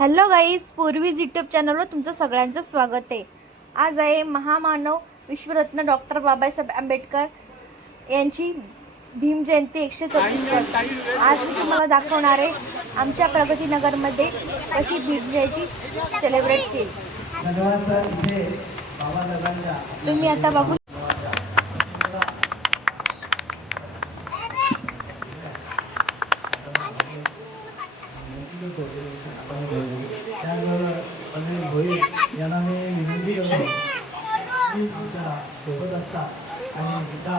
Hello guys, पूर्वीज YouTube चॅनलवर तुमचं सगळ्यांचं स्वागत आहे। आज आहे महामानव विश्वरत्न डॉक्टर बाबासाहेब आंबेडकर यांची भीम जयंती 136। आज मी तुम्हाला दाखवणार आहे आमच्या प्रगतीनगरमध्ये कशी भीम जयंती सेलिब्रेट केली। तुम्ही आता बघू यांना मी विनंती करतो की तुमच्या सोबत असतात आणि गीता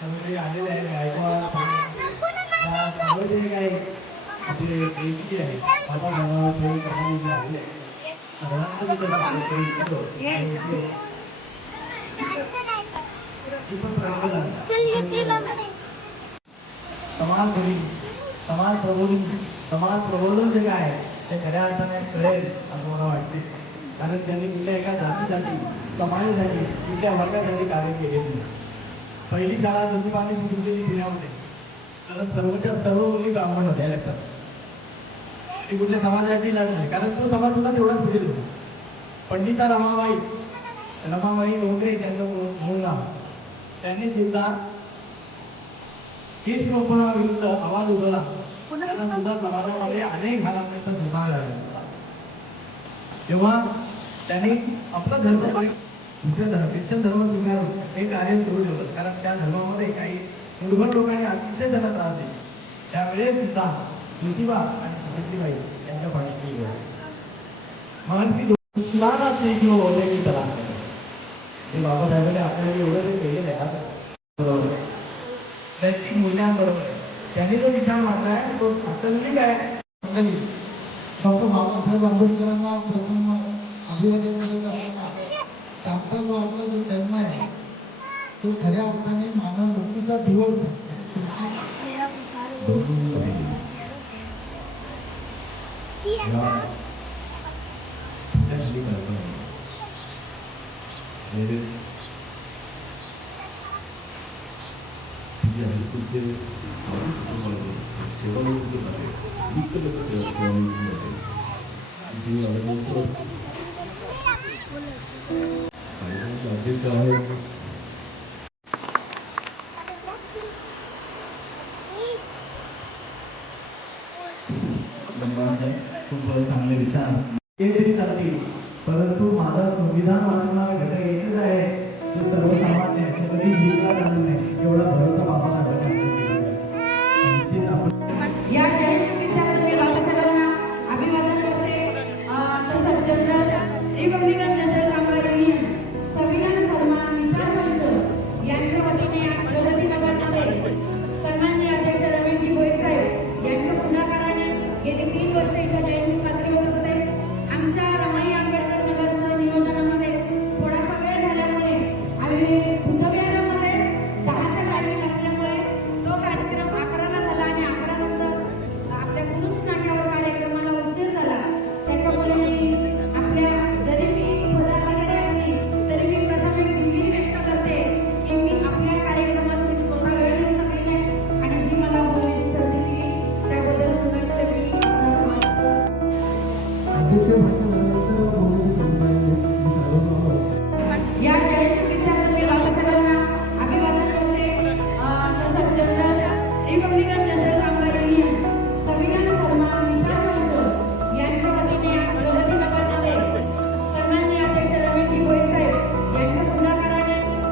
सगळे आलेले आहे गायकवाड त्या सर्व जे काही आपले देवी आहे बाबा साहेब आलेले आहे सर्वांचं समाज प्रबोधन जे काय ते खऱ्या अर्थाने कळेल असं मला वाटते। कारण त्यांनी कुठल्या एका जातीसाठी समाजासाठी कुठल्या वर्गासाठी कार्य केले नाही। पहिली शाळा ज्योतिबाने सुरू केली पुण्यामध्ये, तर सर्वच्या सर्व मुली ब्राह्मण होत्या लक्षात। ते कुठल्या समाजासाठी लढत नाही, कारण तो समाज सुद्धा तेवढाच पुढे होता। पंडिता रमाबाई वगैरे त्यांचं मूळ नाव, त्यांनी सुद्धा केस विरुद्ध आवाज उठवला। त्यांना सुद्धा समाजामध्ये अनेक घालांचा सुधार झाला। तेव्हा त्यांनी आपला धर्म दुसऱ्या धर्म ख्रिश्चन धर्म स्वीकारून हे कार्य सुरू ठेवलं, कारण त्या धर्मामध्ये काही मूलभूत लोकांनी अतिशय त्यांना त्रास दिला। त्यावेळेस सुद्धा ज्योतिबा आणि सावित्रीबाई यांच्या पाठीशी गेले। महर्षी स्नानाचे किंवा होते त्याला हे बाबासाहेबांनी आपल्याला एवढं केलेलं आहे बरोबर, नैतिक मूल्यांबरोबर त्यांनी जो विचार मांडलाय तो अत्यंतिक आहे। डॉक्टर बाबासाहेब आंबेडकरांना प्रथम अभिवादन करत असताना त्यांचा जो आपला जो जन्म आहे तो खऱ्या अर्थाने मानव मुक्तीचा दिवस खूप चांगले विचार ते तरी चालतील, परंतु माझा संविधान वाचवणारा घटक एकच आहे जो सर्वसामान्य कधी जिंकला जाणार नाही, एवढा भरोसा बाबाला या जयंतीच्या बाबासाहेबांना अभिवादन करते। तसंच रिपब्लिकन जनरल कामगार युनियन संविधान सन्मान विचार मंच यांच्या वतीने आज प्रगतीनगरमध्ये सन्माननीय अध्यक्ष रवींद्रजी भोईर साहेब यांच्या पुढाकाराने गेली 3 वर्ष इथं जयंती साजरी होत असते। आमच्या रमाई आंबेडकर नगरच्या नियोजनामध्ये थोडासा वेळ झाल्यामुळे आम्ही बुद्धविहारामध्ये 10चा टायमिंग असल्यामुळे तो कार्यक्रम 11ला झाला आणि 11 नंतर आपल्या पुरुष नाट्यावर कार्यक्रमाला उशीर झाला। त्याच्यामुळे आपल्या जरी मी पदाधिकारी असली तरी मी प्रथम एक दिलगिरी व्यक्त करते की मी आपल्या कार्यक्रमात मी स्वतः वेळ देऊ शकले नाही आणि जी मला बोलण्याची संधी दिली त्याबद्दल पुनश्च मी या जयंतीच्या बाबासाहेबांना अभिवादन करते। तसंच रिपब्लिकन जनरल कामगार युनियन संविधान सन्मान विचार मंच यांच्या वतीने आज प्रगतीनगरमध्ये सन्माननीय अध्यक्ष रवींद्रजी भोईर साहेब यांच्या पुढाकाराने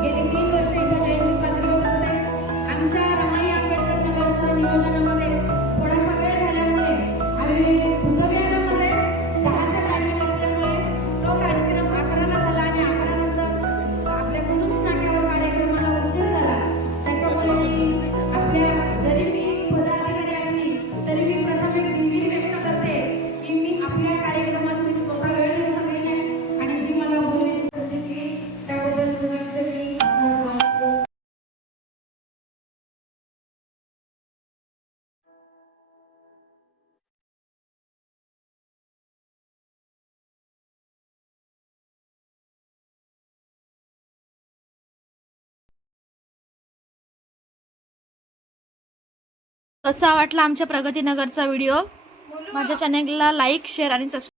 गेली 3 वर्ष इथं जयंती साजरी होत असते। आमच्या रमाई आंबेडकर नगरच्या नियोजनामध्ये थोडासा वेळ झाल्यामुळे आम्ही बुद्धविहारामध्ये 10चा टायमिंग असल्यामुळे तो कार्यक्रम 11ला झाला आणि 11 नंतर आपल्या पुरुष नाट्यावर कार्यक्रमाला उशीर झाला। त्याच्यामुळे आपल्या जरी मी पदाधिकारी असली तरी मी प्रथम एक दिलगिरी व्यक्त करते की मी आपल्या कार्यक्रमात मी स्वतः वेळ देऊ शकले नाही आणि जी मला बोलण्याची संधी दिली त्याबद्दल पुनश्च मी कसा वाटला आमच्या प्रगतीनगरचा व्हिडिओ। माझ्या चॅनलला लाईक शेअर आणि सबस्क्राईब